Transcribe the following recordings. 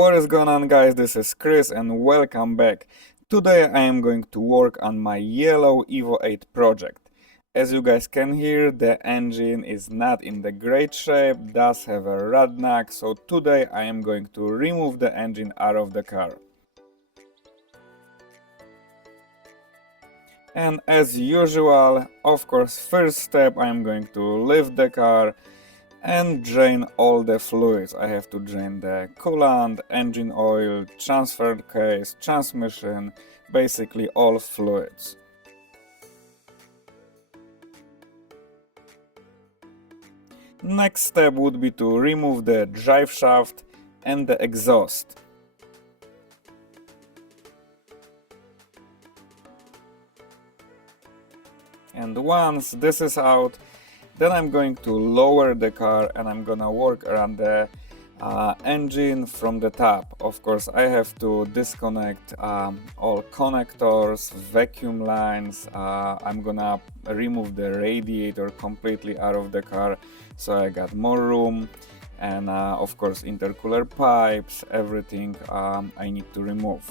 What is going on, guys? This is Chris and welcome back. Today I am going to work on my yellow Evo 8 project. As you guys can hear, the engine is not in the great shape, does have a rad knock, so today I am going to remove the engine out of the car. And as usual, of course, first step I am going to lift the car and drain all the fluids. I have to drain the coolant, engine oil, transfer case, transmission, basically all fluids. Next step would be to remove the drive shaft and the exhaust. And once this is out, then I'm going to lower the car and I'm gonna work around the engine from the top. Of course, I have to disconnect all connectors, vacuum lines. I'm gonna remove the radiator completely out of the car so I got more room. And of course, intercooler pipes, everything I need to remove.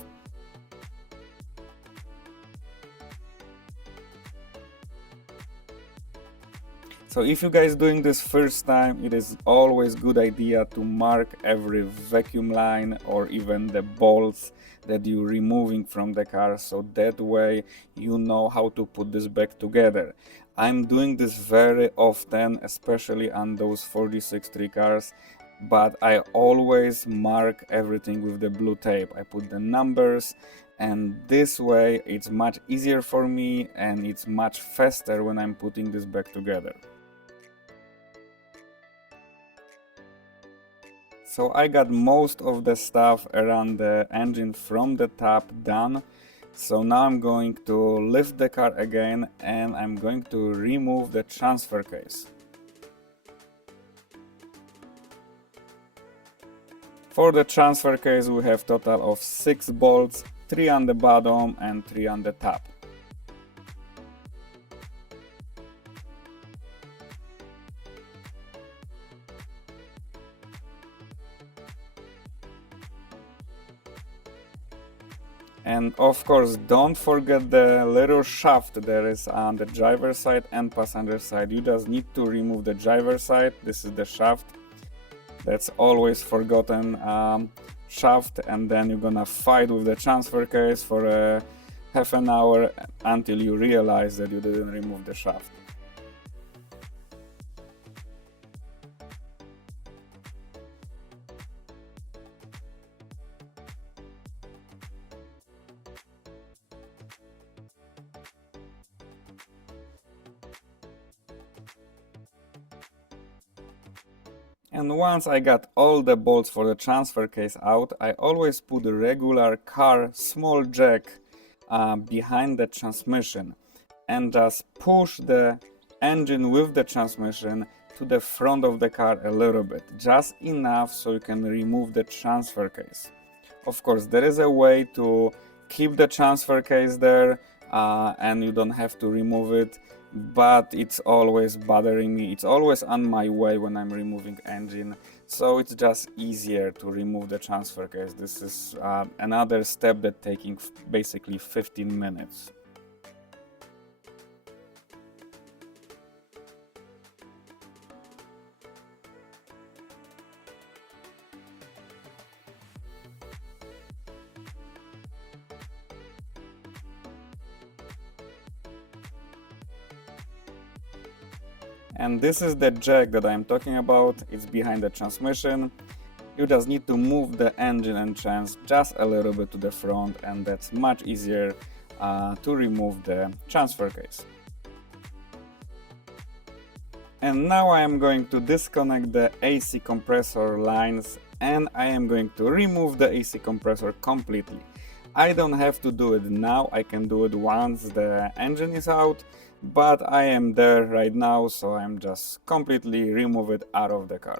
So if you guys doing this first time, it is always good idea to mark every vacuum line or even the bolts that you're removing from the car, so that way you know how to put this back together. I'm doing this very often, especially on those 46.3 cars, but I always mark everything with the blue tape. I put the numbers, and this way it's much easier for me and it's much faster when I'm putting this back together. So I got most of the stuff around the engine from the top done. So now I'm going to lift the car again and I'm going to remove the transfer case. For the transfer case we have total of 6 bolts, 3 on the bottom and 3 on the top. And of course, don't forget the little shaft there is on the driver's side and passenger side. You just need to remove the driver's side. This is the shaft. That's always forgotten shaft, and then you're gonna fight with the transfer case for a half an hour until you realize that you didn't remove the shaft. And once I got all the bolts for the transfer case out, I always put a regular car small jack behind the transmission and just push the engine with the transmission to the front of the car a little bit, just enough so you can remove the transfer case. Of course, there is a way to keep the transfer case there and you don't have to remove it, but it's always bothering me. It's always on my way when I'm removing engine, so it's just easier to remove the transfer case. This is another step that taking basically 15 minutes. And this is the jack that I'm talking about. It's behind the transmission. You just need to move the engine and trans just a little bit to the front, and that's much easier to remove the transfer case. And now I am going to disconnect the AC compressor lines and I am going to remove the AC compressor completely. I don't have to do it now, I can do it once the engine is out, but I am there right now, so I'm just completely remove it out of the car.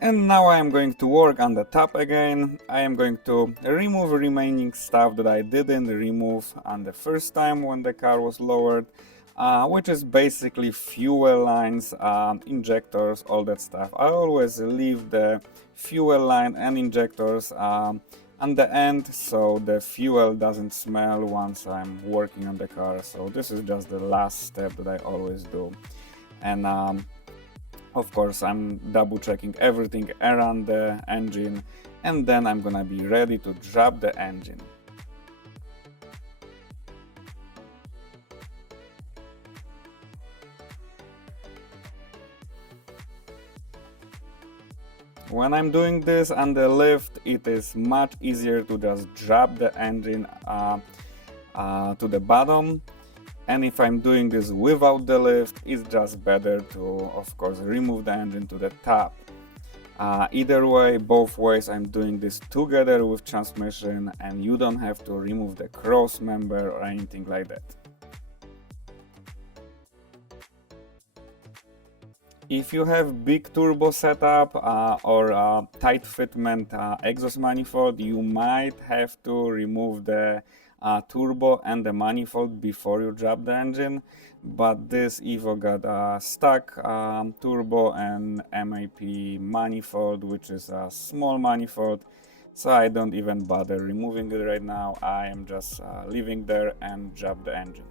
And now I am going to work on the top again. I am going to remove remaining stuff that I didn't remove on the first time when the car was lowered, which is basically fuel lines, injectors, all that stuff. I always leave the fuel line and injectors on the end so the fuel doesn't smell once I'm working on the car. So this is just the last step that I always do. And of course, I'm double checking everything around the engine, and then I'm gonna be ready to drop the engine. When I'm doing this on the lift, it is much easier to just drop the engine to the bottom. And if I'm doing this without the lift, it's just better to, of course, remove the engine to the top. Either way, both ways, I'm doing this together with transmission, and you don't have to remove the cross member or anything like that. If you have big turbo setup or tight fitment exhaust manifold, you might have to remove the turbo and the manifold before you drop the engine, but this Evo got a stock turbo and MAP manifold, which is a small manifold, so I don't even bother removing it right now. I am just leaving there and drop the engine.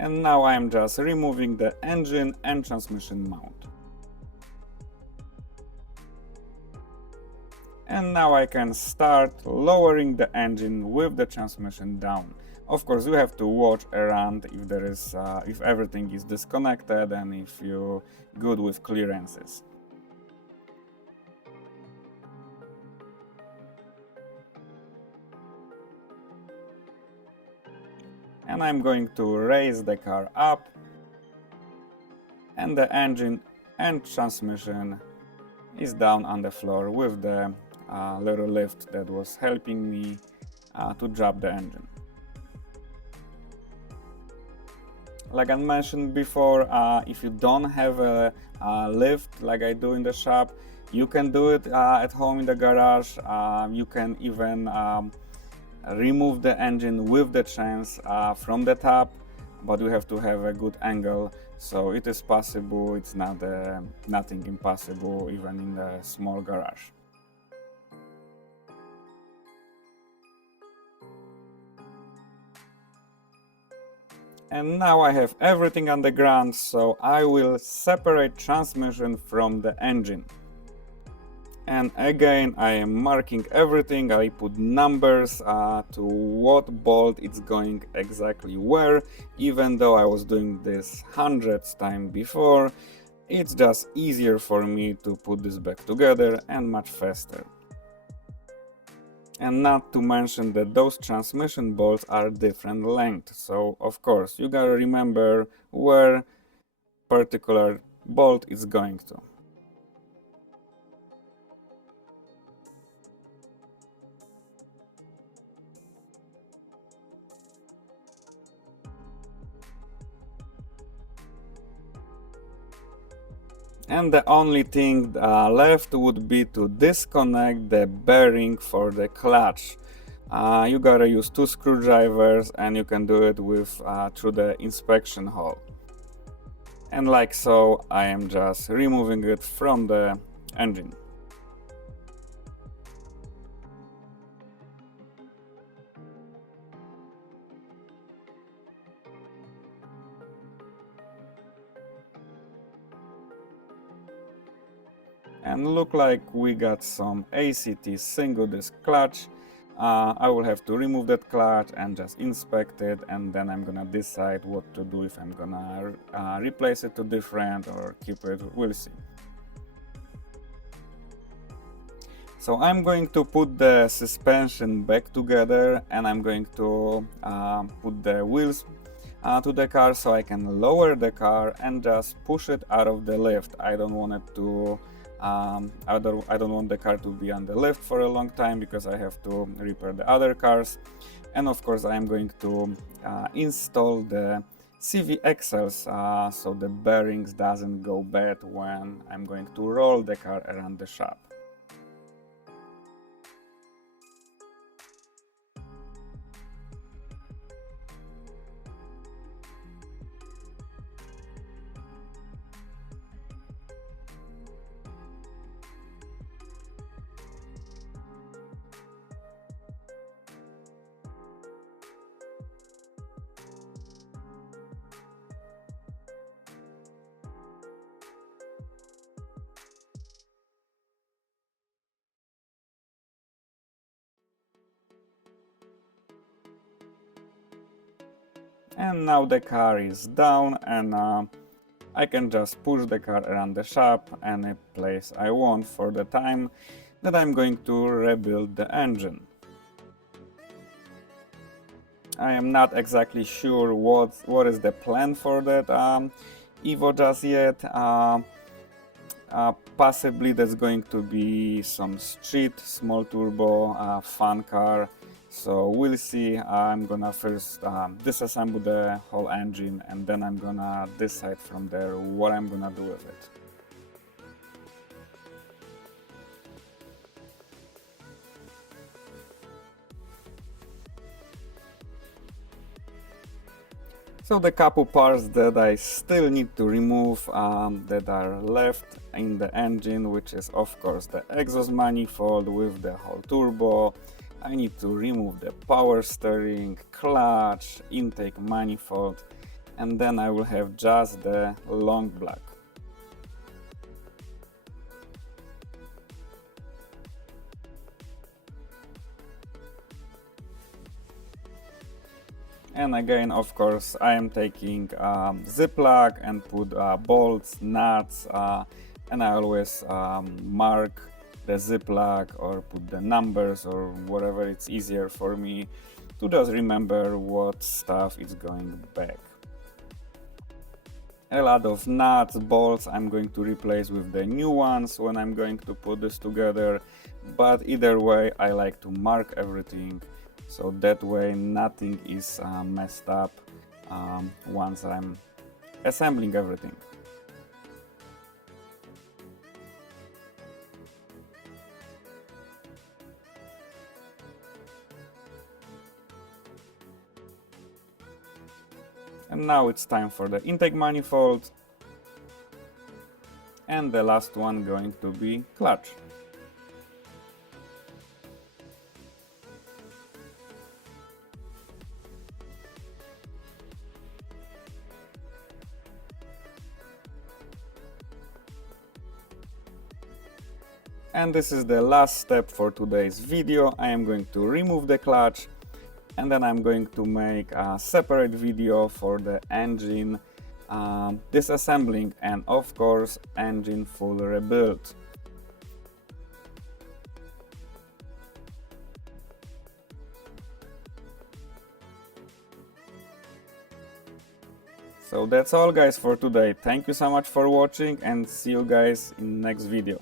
And now I am just removing the engine and transmission mount. And now I can start lowering the engine with the transmission down. Of course, you have to watch around if there is, if everything is disconnected and if you're good with clearances. And I'm going to raise the car up, and the engine and transmission is down on the floor with the little lift that was helping me to drop the engine. Like I mentioned before, if you don't have a lift like I do in the shop, you can do it at home in the garage. You can even remove the engine with the chains from the top, but you have to have a good angle, so it is possible. It's not nothing impossible even in the small garage. And now I have everything on the ground, so I will separate transmission from the engine. And again, I am marking everything. I put numbers to what bolt it's going exactly where. Even though I was doing this hundreds times before, it's just easier for me to put this back together and much faster. And not to mention that those transmission bolts are different length, so of course you gotta remember where particular bolt is going to. And the only thing left would be to disconnect the bearing for the clutch. You gotta use 2 screwdrivers, and you can do it with through the inspection hole. And like so, I am just removing it from the engine. And look like we got some ACT single disc clutch. I will have to remove that clutch and just inspect it, and then I'm gonna decide what to do, if I'm gonna replace it to different or keep it, we'll see. So I'm going to put the suspension back together, and I'm going to put the wheels to the car so I can lower the car and just push it out of the lift. I don't want it to I don't want the car to be on the lift for a long time because I have to repair the other cars. And of course I am going to install the CV axles so the bearings doesn't go bad when I'm going to roll the car around the shop. And now the car is down, and I can just push the car around the shop any place I want for the time that I'm going to rebuild the engine. I am not exactly sure what is the plan for that Evo just yet. Possibly there's going to be some street small turbo fun car, so we'll see. I'm gonna first disassemble the whole engine, and then I'm gonna decide from there what I'm gonna do with it. So the couple parts that I still need to remove that are left in the engine, which is of course the exhaust manifold with the whole turbo. I need to remove the power steering, clutch, intake manifold, and then I will have just the long block. And again, of course, I am taking Ziploc and put bolts, nuts, and I always mark the Ziploc or put the numbers or whatever it's easier for me to just remember what stuff is going back. A lot of nuts, bolts I'm going to replace with the new ones when I'm going to put this together, but either way I like to mark everything, so that way nothing is messed up once I'm assembling everything. And now it's time for the intake manifold, and the last one going to be clutch. And this is the last step for today's video. I am going to remove the clutch, and then I'm going to make a separate video for the engine disassembling and of course engine full rebuild. So that's all guys for today. Thank you so much for watching, and see you guys in next video.